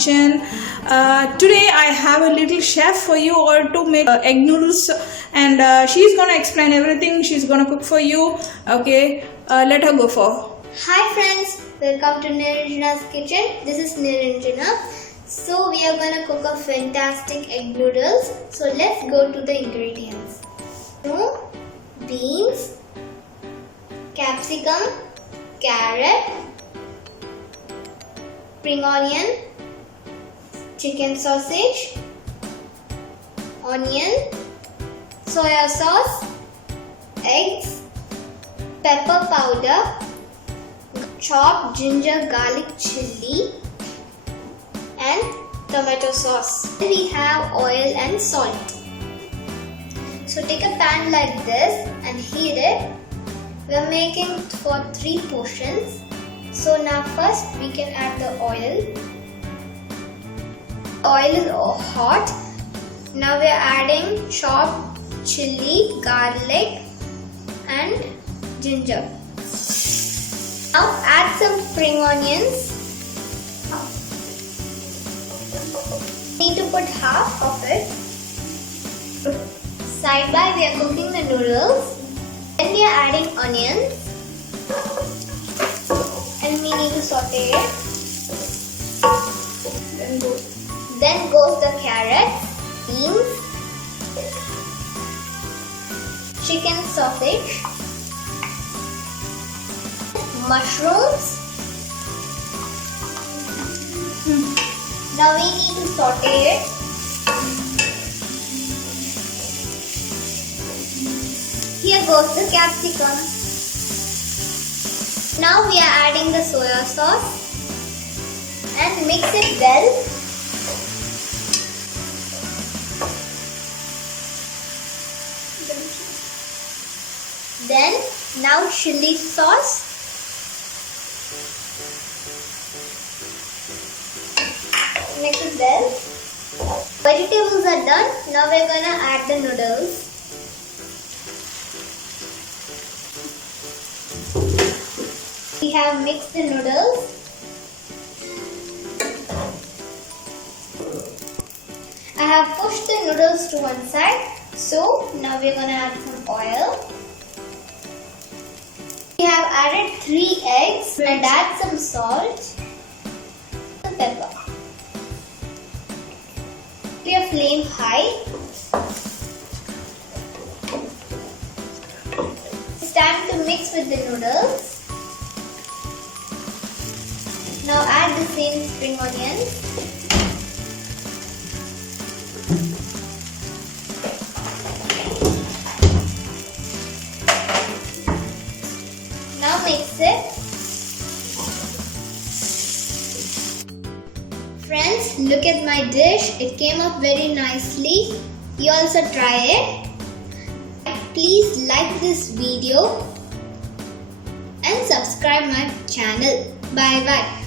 kitchen. Today I have a little chef for you all to make egg noodles, and she's gonna explain everything. She's gonna cook for you. Okay, let her go for. Hi friends, welcome to Niranjana's kitchen. This is Niranjana. So we are gonna cook a fantastic egg noodles. So let's go to the ingredients. Beans, capsicum, carrot, spring onion, chicken sausage, onion, soya sauce, eggs, pepper powder, chopped ginger garlic chili, and tomato sauce. Then we have oil and salt. So take a pan like this and heat it. We are making for 3 portions. So now first we can add the oil. Oil is hot. Now we are adding chopped chili, garlic and ginger. Now add some spring onions. Need to put half of it. Side by we are cooking the noodles. Then we are adding onions. And we need to saute it. Then goes the carrots, beans, chicken sausage, mushrooms. Now we need to saute it. Here goes the capsicum. Now we are adding the soya sauce and mix it well. Then now chili sauce. Mix it well. Vegetables are done. Now we're gonna add the noodles. We have mixed the noodles. I have pushed the noodles to one side. So now we're gonna add some oil. We have added 3 eggs and add some salt, some pepper. Keep your flame high. It's time to mix with the noodles. Now add the same spring onions. Now mix it. Friends, look at my dish. It came up very nicely. You also try it. Please like this video and subscribe my channel. Bye bye.